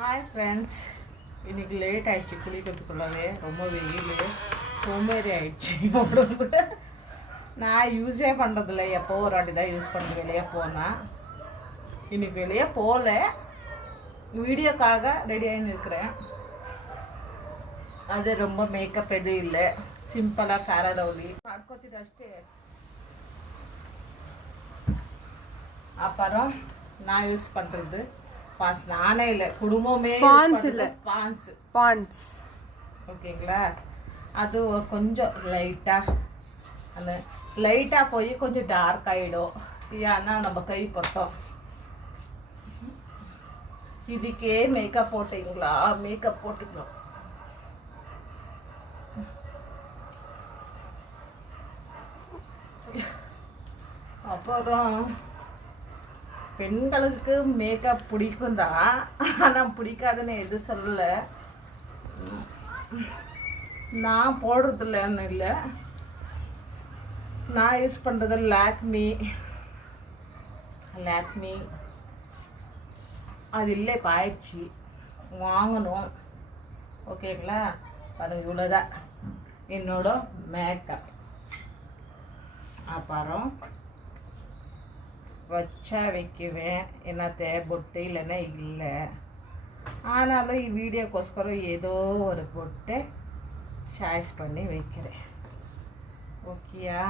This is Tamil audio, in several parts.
ஹாய் ஃப்ரெண்ட்ஸ், இன்றைக்கி லேட் ஆகிடுச்சு குளிக்கிறதுக்குள்ளவே. ரொம்ப வெயில், சோம்பேறி ஆகிடுச்சு உடம்பு. நான் யூஸே பண்ணுறதில்ல, எப்போ ஒரு வாட்டி தான் யூஸ் பண்ணுறது வெளியே போனால். இன்றைக்கி வெளியே போகல, வீடியோக்காக ரெடியாகின்னு இருக்கிறேன். அது ரொம்ப மேக்கப் எதுவும் இல்லை, சிம்பிளாக ஃபேர் அண்ட் லவ்லி படுக்கொத்திட்டு அಷ್ಟೇ. அப்புறம் நான் யூஸ் பண்ணுறது பான்ஸ். நானே இல்லை, குடும்பமே பான்ஸ். ஓகேங்களா? அது கொஞ்சம் லைட்டாக போய் கொஞ்சம் டார்க் ஆகிடும். ஏன்னா நம்ம கை பத்தோம். இதுக்கே மேக்கப் போட்டிங்களா? மேக்கப் போட்டுக்கணும். அப்புறம் பெண்களுக்கு மேக்கப் பிடிக்கும் தான், ஆனால் பிடிக்காதுன்னு எதுவும் சொல்லலை. நான் போடுறதில்லன்னு இல்லை, நான் யூஸ் பண்ணுறது லாக்மி அது இல்லை, இப்போ ஆயிடுச்சு, வாங்கணும். ஓகேங்களா? அது இவ்வளோதான் என்னோட மேக்கப். அப்புறம் வச்சா வைக்குவேன், என்னத்தை பொட்டு இல்லைன்னா இல்லை. ஆனாலும் வீடியோக்கோஸ்கரம் ஏதோ ஒரு பொட்டு சாய்ஸ் பண்ணி வைக்கிறேன். ஓகேயா?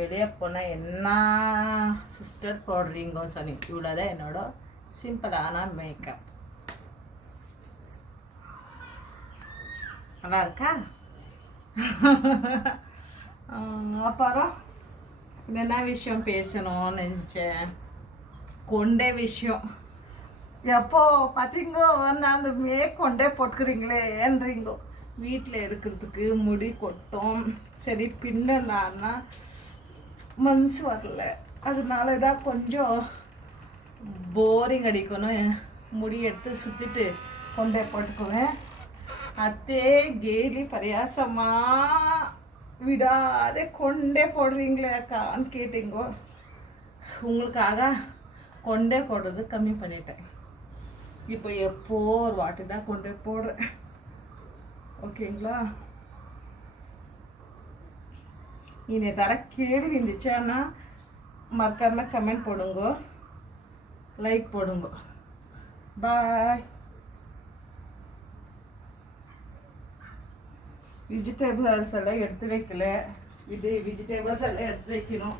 வெளியே போனால் என்ன சிஸ்டர் போடுறீங்கோ சொல்லி, இவ்வளோதான் என்னோட சிம்பிளான மேக்கப். நல்லா இருக்கா? அப்புறம் என்ன விஷயம் பேசணும்னு நினச்சேன். கொண்டே விஷயம். எப்போ பார்த்தீங்கோ நான் அந்த கொண்டே போட்டுக்கிறீங்களே ஏன்றீங்கோ. வீட்டில் இருக்கிறதுக்கு முடி கொட்டும், சரி பின்னா மனசு வரல. அதனால தான் கொஞ்சம் போரிங் அடிக்கணும், முடி எடுத்து சுற்றிட்டு கொண்டே போட்டுக்குவேன். அதே கேலி பரியாசமா விடாதே கொண்டே போடுறீங்களே அக்கான்னு கேட்டீங்கோ. உங்களுக்காக கொண்டே போடுறது கம்மி பண்ணிட்டேன். இப்போ எப்போ ஒரு வாட்டி தான் கொண்டே போடுறேன். ஓகேங்களா? இனி தர கேள்வி இருந்துச்சான்னா மறக்காம கமெண்ட் போடுங்க, லைக் போடுங்க. பாய். வெஜிடபிள்ஸ் எல்லாம் எடுத்து வைக்கல, வெஜிடபிள்ஸ் எல்லாம் எடுத்து வைக்கணும்.